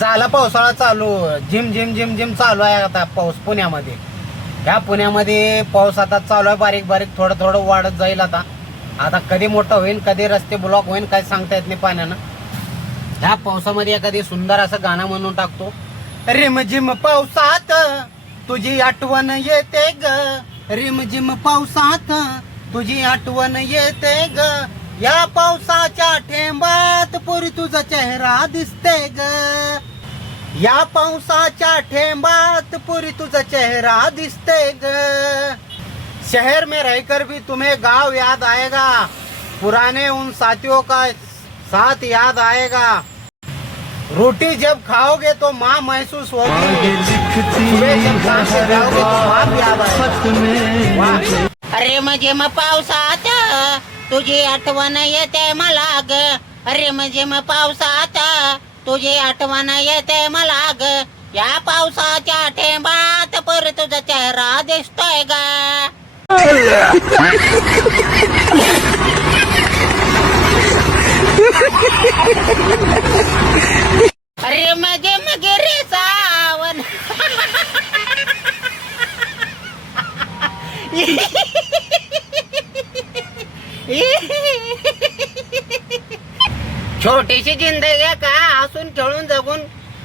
झाला पावसाळा चालू, झिम झिम झिम झिम चालू आहे आता पाऊस पुण्यामध्ये. ह्या पुण्यामध्ये पाऊस आता चालू आहे, बारीक बारीक थोडं थोडं वाढत जाईल. आता कधी मोठं होईल, कधी रस्ते ब्लॉक होईल, काय सांगता येत नाही पाण्यानं. ह्या पावसामध्ये एखादी सुंदर असं गाणं म्हणून टाकतो. रिमझिम पावसात तुझी आठवण येते ग, रिमझिम पावसात तुझी आठवण येते ग, या पावसाच्या ठेंबात पुरी तुझा चेहरा दिसते ग, या पावसाच्या ठेंबात पुरी तुझा चेहरा दिसते ग. शहर में रहकर भी तुम्हें गांव याद आएगा, पुराने उन साथियों का साथ याद आएगा, रोटी जब खाओगे तो माँ महसूस होगी, सुबह जब काम से जाओगे तो बाप याद आएगा. अरे म्हणजे मग पावसात तुझी आठवण येते मला ग, अरे म्हणजे मग पावसात तुझी आठवण येते मला ग, या पावसाच्या ठेंबात पर तुझा चेहरा दिसतोय ग. अरे मगे मगे रे सावन. छोटीशी जिंदगी आहे का, हसून खेळून जगून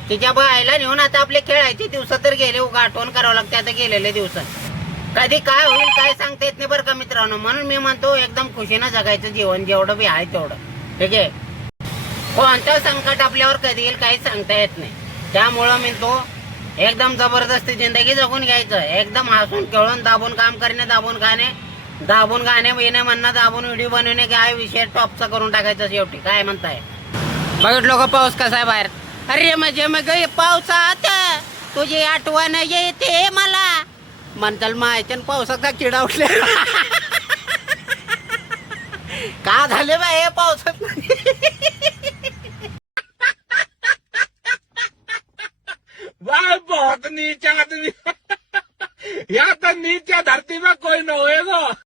तिच्या बायला नेऊन आता आपले खेळायचे दिवस तर गेले, उगा आठवण करावं लागते आता गेलेले दिवस. कधी काय होईल काय सांगता येत नाही बरं का मित्रांनो. म्हणून मी म्हणतो एकदम खुशीनं जगायचं जीवन, जेवढं बी आहे तेवढं. ठीक आहे, कोणतं संकट आपल्यावर कधी येईल काही सांगता येत नाही. त्यामुळं मी तो एकदम जबरदस्ती जिंदगी जगून घ्यायचं, एकदम हसून खेळून, दाबून काम करणे, दाबून खाणे, दाबून गाणे येणे म्हणणं, दाबून व्हिडिओ बनवणे, काय विषय टॉपचा करून टाकायचं शेवटी. काय म्हणताय, बघितलो का पाऊस कसा आहे बाहेर. अरे म्हणजे मग पावसात तुझी आठवण येते मला, म्हणताल मायच्या पावसाचा किडा उठले. का झाले बा हे पावसात. वाह बहुत नीचा आदमी. या तो नीचा धरती में कोई न होएगा.